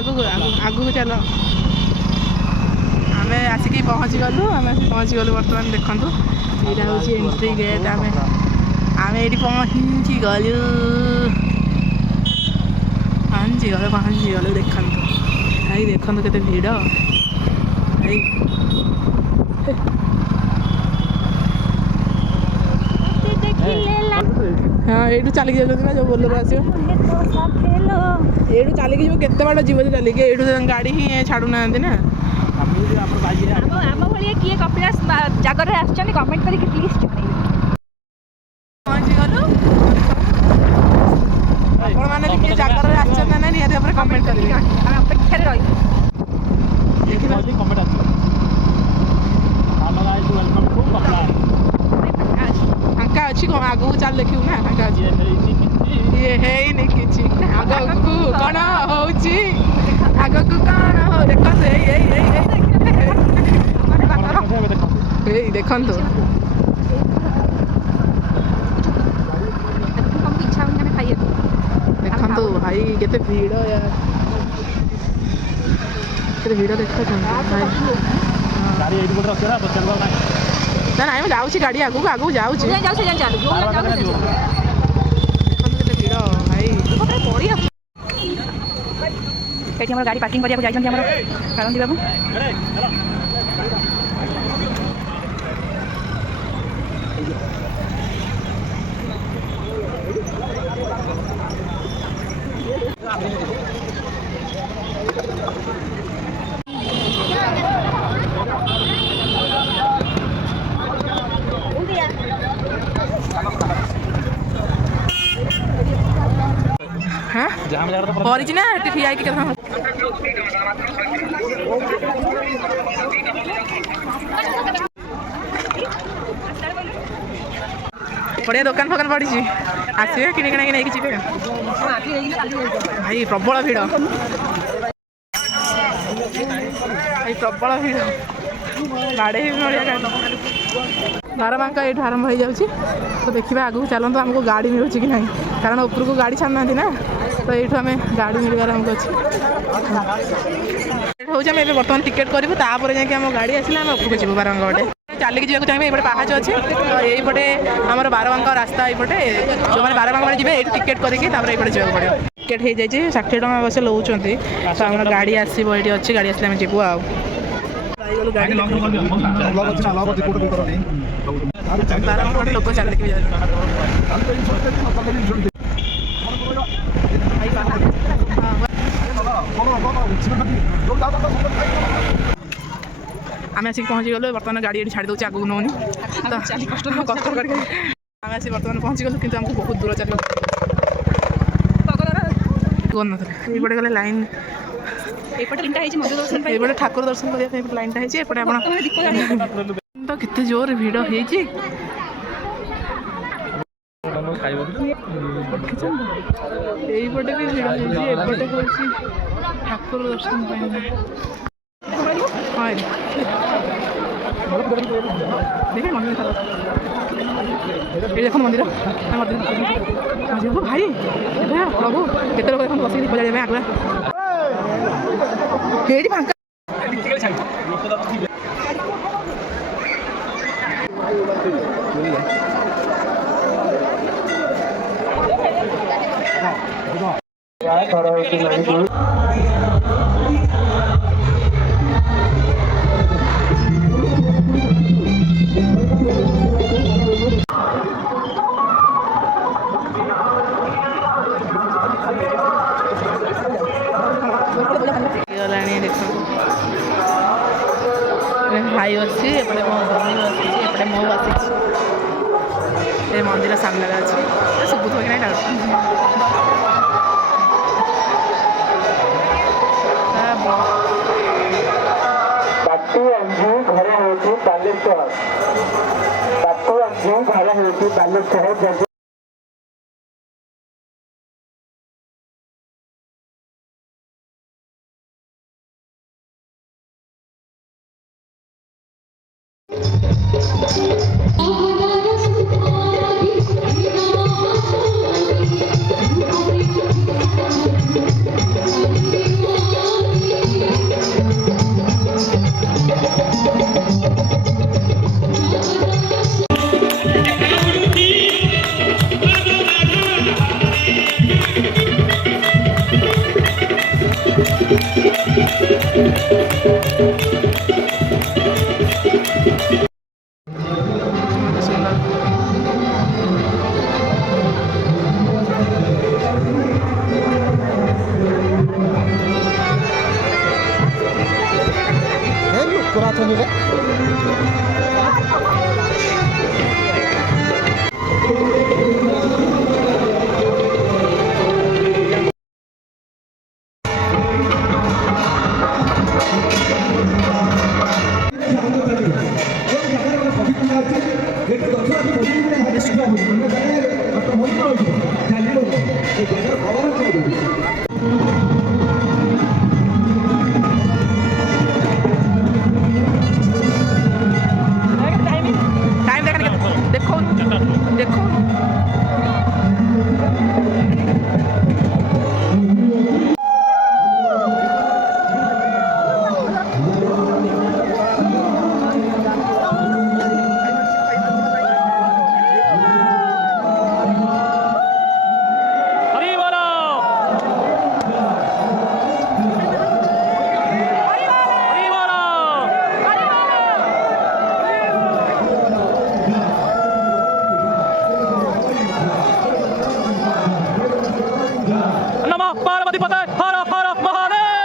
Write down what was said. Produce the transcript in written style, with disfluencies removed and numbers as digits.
आगु चल आम आसिक पहुँची गलु बर्तमान देखु यहाँ हूँ एंट्री गेट आम ये पहुँची गलु देखु भाई देखु के भिड़ भाई हाँ ये चलिक जाना जो बोलर आस ये चलिक जीव केते बाट जीव चलिक ये गाड़ी ही छाड़ू ना ना आम भाई किए कपिलास जगह आसमेंट करके प्लीज पहुँची गलु मैंने किए जगह आसना ना निहती भाव कमेंट करेंगे अपेक्षा रही फांका अच्छी कौन आगू चल देखू ना फांका अच्छी ये है किसी आगू कौन होची आगू कौन हो देख देखु देखु भाई केते भीड़ यार भीड़ देख ना ना जाऊँ गाड़ी आगू आगू जाऊँ भाई गाड़ी पार्किंग करने जाइए कारण बाबू हाँ पड़ी ना ठिया के बढ़िया दुकान फकान पड़ी आसवे कि नहीं जी भाई प्रबल भिड़ भाई प्रबल भिड़ गाड़े बारबांक ये आरंभ हो जाऊँगी तो देखा आगू चलते आमको गाड़ी मिलूँ कि ना कारण ऊपर को गाड़ी छाड़ ना तो ये आम गाड़ी मिलवार आमको अच्छे हूँ आम बर्तमान टिकेट करूँ तापर जाकि आम गाड़ी आसला आम ऊपर को जीव बारबांक गए चलिक जावाक चाहिए ये पाहाच अच्छे तो यहीपटे आम बारबांक रास्ता ये जो मैंने बारबांक जी ये टिकेट करके ये जावाक पड़ो टिकेट हो जाए 60 टଙ୍କା अवश्य लौंट तो आम गाड़ी आसो ये अच्छी गाड़ी आसले आम जीवु लोक चलिक आम आसिक पहुँची गलु बर्तमान गाड़ी ये छाड़ी दूसरी आगू नौनी तो कष्ट करके आम आसिक बर्तमान पहुँची गलु किंतु आमको बहुत दूर चल ये गले लाइन ये ठाकुर दर्शन करने लाइन टाइम तो कितने जोर भिड़ हो यहीपटे भी भिड़ होपटे हूँ ठाकुर दर्शन हाँ देखे मंदिर ये देख मंदिर भाई प्रभु केते लोग देख बस दीप जाए आगुआ ये फांका भाई अच्छी एपटे मो भौणी बसी एपटे मो बसी मंदिर सामने अच्छी सुबुथ कि ना बालेश्वर टाइम देखो देखो नमः पार्वती पते हर हर महादेव।